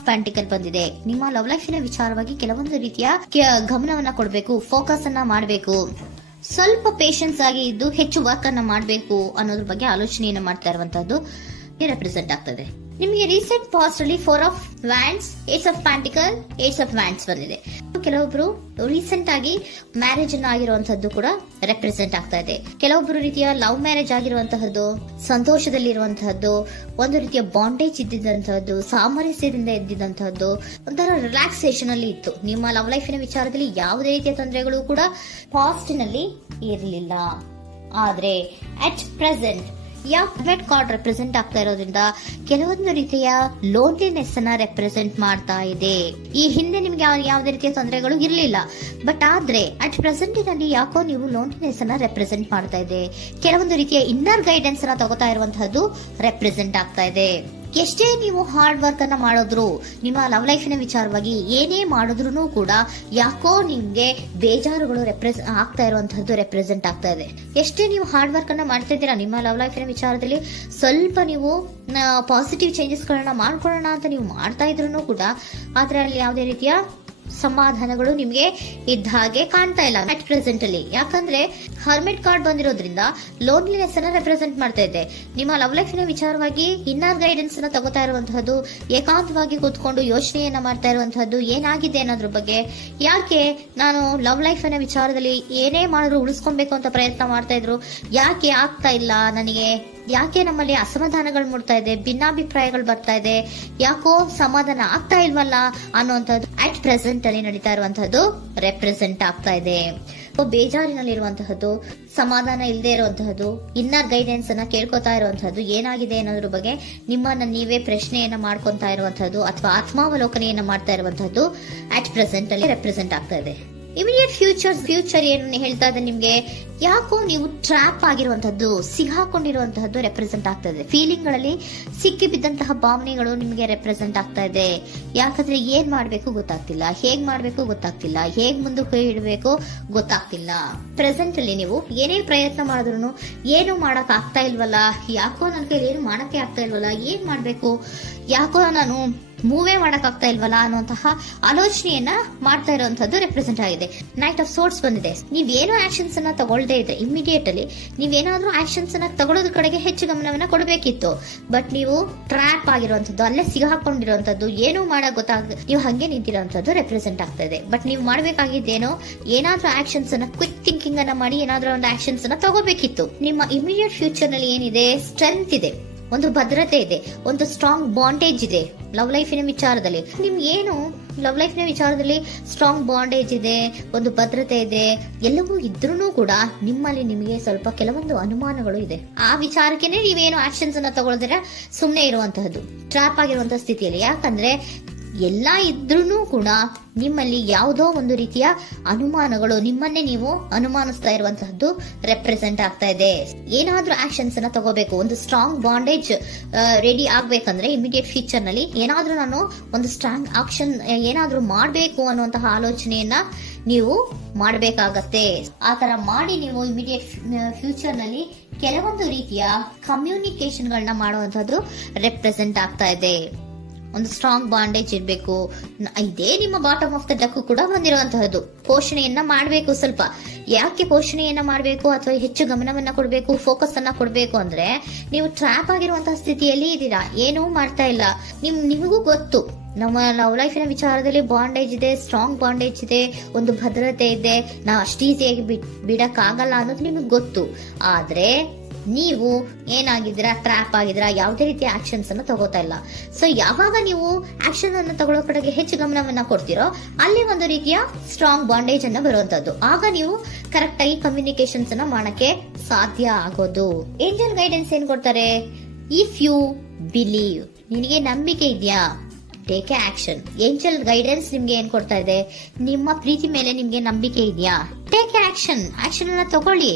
Of ಪ್ಯಾಂಟಿಕಲ್ ಬಂದಿದೆ. ನಿಮ್ಮ love ಲೈಫಿನ ವಿಚಾರವಾಗಿ ಕೆಲವೊಂದು ರೀತಿಯ ಗಮನವನ್ನ ಕೊಡಬೇಕು, ಫೋಕಸ್ ಅನ್ನ ಮಾಡಬೇಕು, ಸ್ವಲ್ಪ ಪೇಷನ್ಸ್ ಆಗಿ ಇದ್ದು ಹೆಚ್ಚು ವರ್ಕ್ ಅನ್ನ ಮಾಡಬೇಕು ಅನ್ನೋದ್ರ ಬಗ್ಗೆ ಆಲೋಚನೆಯನ್ನ ಮಾಡ್ತಾ ಇರುವಂತದ್ದು ರೆಪ್ರೆಸೆಂಟ್ ಆಗ್ತದೆ. ನಿಮಗೆ ರೀಸೆಂಟ್ ಪಾಸ್ಟ್ ಅಲ್ಲಿ 4 of wands, ace of pentacles, ace of wands ಬಂದಿದೆ. ಕೆಲವೊಬ್ರು ರೀಸೆಂಟ್ ಆಗಿ ಮ್ಯಾರೇಜ್ ಅನ್ನ ಆಗಿರುವಂತದ್ದು ಕೂಡ ರೆಪ್ರೆಸೆಂಟ್ ಆಗ್ತಾ ಇದೆ. ಕೆಲವೊಬ್ರು ರೀತಿಯ ಲವ್ ಮ್ಯಾರೇಜ್ ಆಗಿರುವಂತಹದ್ದು, ಸಂತೋಷದಲ್ಲಿರುವಂತಹದ್ದು, ಒಂದು ರೀತಿಯ ಬಾಂಡೇಜ್ ಇದ್ದಿದ್ದಂತಹದ್ದು, ಸಾಮರಸ್ಯದಿಂದ ಇದ್ದಿದ್ದಂತಹದ್ದು, ಒಂಥರ ರಿಲ್ಯಾಕ್ಸೇಷನ್ ಅಲ್ಲಿ ಇತ್ತು. ನಿಮ್ಮ ಲವ್ ಲೈಫಿನ ವಿಚಾರದಲ್ಲಿ ಯಾವುದೇ ರೀತಿಯ ತೊಂದರೆಗಳು ಕೂಡ ಪಾಸ್ಟ್ ನಲ್ಲಿ ಇರಲಿಲ್ಲ. ಆದ್ರೆ at present red card represent ಆಗ್ತಾ ಇರೋದ್ರಿಂದ ಕೆಲವೊಂದು ರೀತಿಯ ಲೋನ್ಲಿನೆಸ್ ಅನ್ನ ರೆಪ್ರೆಸೆಂಟ್ ಮಾಡ್ತಾ ಇದೆ. ಈ ಹಿಂದೆ ನಿಮ್ಗೆ ಯಾವುದೇ ರೀತಿಯ ತೊಂದರೆಗಳು ಇರಲಿಲ್ಲ, ಬಟ್ ಆದ್ರೆ ಅಟ್ ಪ್ರೆಸೆಂಟ್ ನಲ್ಲಿ ಯಾಕೋ ನೀವು ಲೋನ್ಲಿನೆಸ್ ಅನ್ನ ರೆಪ್ರೆಸೆಂಟ್ ಮಾಡ್ತಾ ಇದೆ. ಕೆಲವೊಂದು ರೀತಿಯ ಇನ್ನರ್ ಗೈಡೆನ್ಸ್ ಅನ್ನ ತಗೋತಾ ಇರುವಂತಹದ್ದು ರೆಪ್ರೆಸೆಂಟ್ ಆಗ್ತಾ ಇದೆ. ಎಷ್ಟೇ ನೀವು ಹಾರ್ಡ್ ವರ್ಕ್ ಅನ್ನ ಮಾಡಿದ್ರು, ನಿಮ್ಮ ಲವ್ ಲೈಫಿನ ವಿಚಾರವಾಗಿ ಏನೇ ಮಾಡಿದ್ರು ಕೂಡ ಯಾಕೋ ನಿಮ್ಗೆ ಬೇಜಾರುಗಳು ಆಗ್ತಾ ಇರುವಂತಹದ್ದು ರೆಪ್ರೆಸೆಂಟ್ ಆಗ್ತಾ ಇದೆ. ಎಷ್ಟೇ ನೀವು ಹಾರ್ಡ್ ವರ್ಕ್ ಅನ್ನ ಮಾಡ್ತಾ ಇದ್ದೀರಾ ನಿಮ್ಮ ಲವ್ ಲೈಫಿನ ವಿಚಾರದಲ್ಲಿ, ಸ್ವಲ್ಪ ನೀವು ಪಾಸಿಟಿವ್ ಚೇಂಜಸ್ ಗಳನ್ನ ಮಾಡ್ಕೊಳ್ಳೋಣ ಅಂತ ನೀವು ಮಾಡ್ತಾ ಇದ್ರು ಕೂಡ ಅದರಲ್ಲಿ ಯಾವುದೇ ರೀತಿಯ ಸಮಾಧಾನಗಳು ನಿಮ್ಗೆ ಇದ್ದ ಹಾಗೆ ಕಾಣ್ತಾ ಇಲ್ಲ ಅಟ್ ಪ್ರೆಸೆಂಟ್ ಅಲ್ಲಿ. ಯಾಕಂದ್ರೆ ಹರ್ಮಿಟ್ ಕಾರ್ಡ್ ಬಂದಿರೋದ್ರಿಂದ ಲೋನ್ಲಿನೆಸ್ ಅನ್ನ ರೆಪ್ರೆಸೆಂಟ್ ಮಾಡ್ತಾ ಇದೆ. ನಿಮ್ಮ ಲವ್ ಲೈಫಿನ ವಿಚಾರವಾಗಿ ಇನ್ನರ್ ಗೈಡೆನ್ಸ್ ಅನ್ನ ತಗೋತಾ ಇರುವಂತಹದ್ದು, ಏಕಾಂತವಾಗಿ ಕೂತ್ಕೊಂಡು ಯೋಚನೆಯನ್ನ ಮಾಡ್ತಾ ಇರುವಂತಹದ್ದು, ಏನಾಗಿದೆ ಅನ್ನೋದ್ರ ಬಗ್ಗೆ, ಯಾಕೆ ನಾನು ಲವ್ ಲೈಫ್ ನ ವಿಚಾರದಲ್ಲಿ ಏನೇ ಮಾಡಿದ್ರು ಉಳಿಸ್ಕೊಬೇಕು ಅಂತ ಪ್ರಯತ್ನ ಮಾಡ್ತಾ ಇದ್ರು, ಯಾಕೆ ಆಗ್ತಾ ಇಲ್ಲ ನನಗೆ, ಯಾಕೆ ನಮ್ಮಲ್ಲಿ ಅಸಮಾಧಾನಗಳು ಮೂಡ್ತಾ ಇದೆ, ಭಿನ್ನಾಭಿಪ್ರಾಯಗಳು ಬರ್ತಾ ಇದೆ, ಯಾಕೋ ಸಮಾಧಾನ ಆಗ್ತಾ ಇಲ್ವಲ್ಲ ಅನ್ನುವಂಥದ್ದು ಅಟ್ ಪ್ರೆಸೆಂಟ್ ಅಲ್ಲಿ ನಡೀತಾ ಇರುವಂತಹದ್ದು ರೆಪ್ರೆಸೆಂಟ್ ಆಗ್ತಾ ಇದೆ. ಬೇಜಾರಿನಲ್ಲಿರುವಂತಹದ್ದು, ಸಮಾಧಾನ ಇಲ್ಲದೆ ಇರುವಂತಹದ್ದು, ಇನ್ನರ್ ಗೈಡೆನ್ಸ್ ಅನ್ನ ಕೇಳ್ಕೊತಾ ಇರುವಂತಹದ್ದು, ಏನಾಗಿದೆ ಅನ್ನೋದ್ರ ಬಗ್ಗೆ ನಿಮ್ಮನ್ನ ನೀವೇ ಪ್ರಶ್ನೆಯನ್ನ ಮಾಡ್ಕೊಂತಾ ಇರುವಂತಹದ್ದು ಅಥವಾ ಆತ್ಮಾವಲೋಕನೆಯನ್ನ ಮಾಡ್ತಾ ಇರುವಂತಹದ್ದು ಅಟ್ ಪ್ರೆಸೆಂಟ್ ಅಲ್ಲಿ ರೆಪ್ರೆಸೆಂಟ್ ಆಗ್ತಾ ಇದೆ. ಇಮಿಡಿಯೇಟ್ ಫ್ಯೂಚರ್ ಏನು ಹೇಳ್ತಾ ಇದೆ ನಿಮ್ಗೆ, ಯಾಕೋ ನೀವು ಟ್ರ್ಯಾಪ್ ಆಗಿರುವಂತಹದ್ದು, ಸಿಗಾಕೊಂಡಿರುವಂತಹದ್ದು ರೆಪ್ರೆಸೆಂಟ್ ಆಗ್ತಾ ಇದೆ. ಫೀಲಿಂಗ್ ಗಳಲ್ಲಿ ಸಿಕ್ಕಿ ಬಿದ್ದಂತಹ ಭಾವನೆಗಳು ನಿಮ್ಗೆ ರೆಪ್ರೆಸೆಂಟ್ ಆಗ್ತಾ ಇದೆ. ಯಾಕಂದ್ರೆ ಏನ್ ಮಾಡ್ಬೇಕು ಗೊತ್ತಾಗ್ತಿಲ್ಲ, ಹೇಗ್ ಮಾಡ್ಬೇಕು ಗೊತ್ತಾಗ್ತಿಲ್ಲ, ಹೇಗ್ ಮುಂದಕ್ಕೆ ಇಡಬೇಕು ಗೊತ್ತಾಗ್ತಿಲ್ಲ. ಪ್ರೆಸೆಂಟ್ ಅಲ್ಲಿ ನೀವು ಏನೇ ಪ್ರಯತ್ನ ಮಾಡಿದ್ರು ಏನು ಮಾಡಕ್ ಆಗ್ತಾ ಇಲ್ವಲ್ಲ, ಯಾಕೋ ನನ್ ಕೈಲಿ ಏನು ಮಾಡಕ್ಕೆ ಆಗ್ತಾ ಇಲ್ವಲ್ಲ, ಏನ್ ಮಾಡ್ಬೇಕು, ಯಾಕೋ ನಾನು ಮೂವೇ ಮಾಡಕ್ ಆಗ್ತಾ ಇಲ್ವಲ್ಲ ಅನ್ನುವಂತಹ ಆಲೋಚನೆಯನ್ನ ಮಾಡ್ತಾ ಇರುವಂತದ್ದು ರೆಪ್ರೆಸೆಂಟ್ ಆಗಿದೆ. ನೈಟ್ ಆಫ್ ಸೋರ್ಟ್ಸ್ ಬಂದಿದೆ. ನೀವೇನೋ ಆಕ್ಷನ್ಸ್ ಅನ್ನ ತಗೊಳ್ಳದೇ ಇದ್ರೆ ಇಮಿಡಿಯೇಟ್ ಅಲ್ಲಿ ನೀವೇನಾದ್ರೂ ಆಕ್ಷನ್ಸ್ ಅನ್ನ ತಗೊಳ್ಳೋದ್ರ ಕಡೆಗೆ ಹೆಚ್ಚು ಗಮನವನ್ನ ಕೊಡಬೇಕಿತ್ತು. ಬಟ್ ನೀವು ಟ್ರ್ಯಾಪ್ ಆಗಿರುವಂತದ್ದು, ಅಲ್ಲೇ ಸಿಗಾಕೊಂಡಿರುವಂತದ್ದು, ಏನೂ ಮಾಡಕ್ ನೀವು ಹಂಗೆ ನಿಂತಿರುವಂತದ್ದು ರೆಪ್ರೆಸೆಂಟ್ ಆಗ್ತಾ ಇದೆ. ಬಟ್ ನೀವು ಮಾಡ್ಬೇಕಾಗಿದ್ದೇನೋ ಏನಾದ್ರೂ ಆಕ್ಷನ್ಸ್ ಅನ್ನ ಕ್ವಿಕ್ ಥಿಂಕಿಂಗ್ ಅನ್ನ ಮಾಡಿ ಏನಾದ್ರೂ ಒಂದು ಆಕ್ಷನ್ಸ್ ಅನ್ನ ತಗೋಬೇಕಿತ್ತು. ನಿಮ್ಮ ಇಮಿಡಿಯೇಟ್ ಫ್ಯೂಚರ್ ನಲ್ಲಿ ಏನಿದೆ, ಸ್ಟ್ರೆಂತ್ ಇದೆ, ಒಂದು ಭದ್ರತೆ ಇದೆ, ಒಂದು ಸ್ಟ್ರಾಂಗ್ ಬಾಂಡೇಜ್ ಇದೆ ಲವ್ ಲೈಫಿನ ವಿಚಾರದಲ್ಲಿ. ನಿಮ್ಗೆ ಏನು ಲವ್ ಲೈಫಿನ ವಿಚಾರದಲ್ಲಿ ಸ್ಟ್ರಾಂಗ್ ಬಾಂಡೇಜ್ ಇದೆ, ಒಂದು ಭದ್ರತೆ ಇದೆ, ಎಲ್ಲವೂ ಇದ್ರೂ ಕೂಡ ನಿಮ್ಮಲ್ಲಿ ನಿಮಗೆ ಸ್ವಲ್ಪ ಕೆಲವೊಂದು ಅನುಮಾನಗಳು ಇದೆ. ಆ ವಿಚಾರಕ್ಕೆನೆ ನೀವೇನು ಆಕ್ಷನ್ಸ್ ಅನ್ನ ತಗೊಳ್ದಿರ ಸುಮ್ನೆ ಇರುವಂತಹದ್ದು, ಟ್ರಾಪ್ ಆಗಿರುವಂತಹ ಸ್ಥಿತಿಯಲ್ಲಿ. ಯಾಕಂದ್ರೆ ಎಲ್ಲ ಇದ್ರೂ ಕೂಡ ನಿಮ್ಮಲ್ಲಿ ಯಾವುದೋ ಒಂದು ರೀತಿಯ ಅನುಮಾನಗಳು, ನಿಮ್ಮನ್ನೇ ನೀವು ಅನುಮಾನಿಸ್ತಾ ಇರುವಂತಹದ್ದು ರೆಪ್ರೆಸೆಂಟ್ ಆಗ್ತಾ ಇದೆ. ಏನಾದ್ರೂ ಆಕ್ಷನ್ಸ್ ಅನ್ನ ತಗೋಬೇಕು, ಒಂದು ಸ್ಟ್ರಾಂಗ್ ಬಾಂಡೇಜ್ ರೆಡಿ ಆಗ್ಬೇಕಂದ್ರೆ ಇಮಿಡಿಯೇಟ್ ಫ್ಯೂಚರ್ ನಲ್ಲಿ ಏನಾದ್ರೂ ನಾನು ಒಂದು ಸ್ಟ್ರಾಂಗ್ ಆಕ್ಷನ್ ಏನಾದ್ರೂ ಮಾಡಬೇಕು ಅನ್ನುವಂತಹ ಆಲೋಚನೆಯನ್ನ ನೀವು ಮಾಡಬೇಕಾಗತ್ತೆ. ಆತರ ಮಾಡಿ ನೀವು ಇಮಿಡಿಯೇಟ್ ಫ್ಯೂಚರ್ ನಲ್ಲಿ ಕೆಲವೊಂದು ರೀತಿಯ ಕಮ್ಯುನಿಕೇಶನ್ ಗಳನ್ನ ಮಾಡುವಂತದ್ದು ರೆಪ್ರೆಸೆಂಟ್ ಆಗ್ತಾ ಇದೆ. ಒಂದು ಸ್ಟ್ರಾಂಗ್ ಬಾಂಡೇಜ್ ಇರಬೇಕು. ಇದೇ ನಿಮ್ಮ ಬಾಟಮ್ ಆಫ್ ದ ಡಕ್ ಕೂಡ ಬಂದಿರುವಂತಹದ್ದು. ಪೋಷಣೆಯನ್ನ ಮಾಡಬೇಕು. ಸ್ವಲ್ಪ ಯಾಕೆ ಪೋಷಣೆಯನ್ನ ಮಾಡಬೇಕು ಅಥವಾ ಹೆಚ್ಚು ಗಮನವನ್ನ ಕೊಡಬೇಕು, ಫೋಕಸ್ ಅನ್ನ ಕೊಡಬೇಕು ಅಂದ್ರೆ, ನೀವು ಟ್ರ್ಯಾಪ್ ಆಗಿರುವಂತಹ ಸ್ಥಿತಿಯಲ್ಲಿ ಇದ್ದೀರಾ, ಏನೂ ಮಾಡ್ತಾ ಇಲ್ಲ. ನಿಮಗೂ ಗೊತ್ತು ನಮ್ಮ ಲವ್ ಲೈಫಿನ ವಿಚಾರದಲ್ಲಿ ಬಾಂಡೇಜ್ ಇದೆ, ಸ್ಟ್ರಾಂಗ್ ಬಾಂಡೇಜ್ ಇದೆ, ಒಂದು ಭದ್ರತೆ ಇದೆ, ನಾವು ಅಷ್ಟು ಈಸಿಯಾಗಿ ಬಿಡಕ್ ಆಗಲ್ಲ ಅನ್ನೋದು ನಿಮಗೆ ಗೊತ್ತು. ಆದ್ರೆ ನೀವು ಏನಾಗಿದ್ದೀರಾ, ಟ್ರ್ಯಾಪ್ ಆಗಿದ್ದೀರಾ, ಯಾವುದೇ ರೀತಿಯ ಆಕ್ಷನ್ಸ್ ಅನ್ನು ತಗೋತಾ ಇಲ್ಲ. ಸೊ ಯಾವಾಗ ನೀವು ಆಕ್ಷನ್ ಅನ್ನು ತಗೊಳ್ಳೋ ಕಡೆಗೆ ಹೆಚ್ಚು ಗಮನವನ್ನ ಕೊಡ್ತೀರೋ ಅಲ್ಲಿ ಒಂದು ರೀತಿಯ ಸ್ಟ್ರಾಂಗ್ ಬಾಂಡೇಜ್ ಅನ್ನ ಬರುವಂತದ್ದು. ಆಗ ನೀವು ಕರೆಕ್ಟ್ ಆಗಿ ಕಮ್ಯುನಿಕೇಶನ್ಸ್ ಅನ್ನ ಮಾಡಕ್ಕೆ ಸಾಧ್ಯ ಆಗೋದು. ಏಂಜಲ್ ಗೈಡೆನ್ಸ್ ಏನ್ ಕೊಡ್ತಾರೆ, ಇಫ್ ಯು ಬಿಲೀವ್, ನಿನಗೆ ನಂಬಿಕೆ ಇದೆಯಾ, ಟೇಕ್ ಆಕ್ಷನ್. ಏಂಜಲ್ ಗೈಡೆನ್ಸ್ ನಿಮ್ಗೆ ಏನ್ ಕೊಡ್ತಾ ಇದೆ, ನಿಮ್ಮ ಪ್ರೀತಿ ಮೇಲೆ ನಿಮ್ಗೆ ನಂಬಿಕೆ ಇದೆಯಾ, ಟೇಕ್ ಆಕ್ಷನ್. ಆಕ್ಷನ್ ಅನ್ನ ತಗೊಳ್ಳಿ,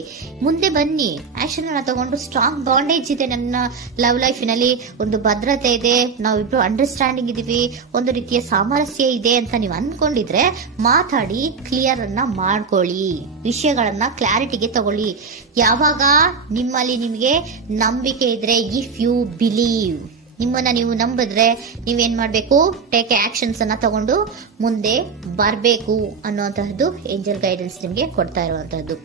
ಮುಂದೆ ಬನ್ನಿ. ಆಕ್ಷನ್ ಅನ್ನ ತಗೊಂಡು ಸ್ಟ್ರಾಂಗ್ ಬಾಂಡೇಜ್ ಇದೆ ನನ್ನ ಲವ್ ಲೈಫಿನಲ್ಲಿ, ಒಂದು ಭದ್ರತೆ ಇದೆ, ನಾವಿಬ್ರು ಅಂಡರ್ಸ್ಟ್ಯಾಂಡಿಂಗ್ ಇದೀವಿ, ಒಂದು ರೀತಿಯ ಸಾಮರಸ್ಯ ಇದೆ ಅಂತ ನೀವು ಅನ್ಕೊಂಡಿದ್ರೆ ಮಾತಾಡಿ ಕ್ಲಿಯರ್ ಅನ್ನ ಮಾಡ್ಕೊಳ್ಳಿ, ವಿಷಯಗಳನ್ನ ಕ್ಲಾರಿಟಿಗೆ ತಗೊಳ್ಳಿ. ಯಾವಾಗ ನಿಮ್ಮಲ್ಲಿ ನಿಮ್ಗೆ ನಂಬಿಕೆ ಇದ್ರೆ, ಇಫ್ ಯು ಬಿಲೀವ್, ನಿಮ್ಮನ್ನ ನೀವು ನಂಬಿದ್ರೆ ನೀವೇನ್ ಮಾಡ್ಬೇಕು, ಟೇಕ್ ಆಕ್ಷನ್ಸ್ ಅನ್ನ ತಗೊಂಡು ಮುಂದೆ ಬರಬೇಕು ಅನ್ನುವಂತಹದ್ದು ಏಂಜಲ್ ಗೈಡೆನ್ಸ್ ನಿಮ್ಗೆ ಕೊಡ್ತಾ ಇರುವಂತಹದ್ದು.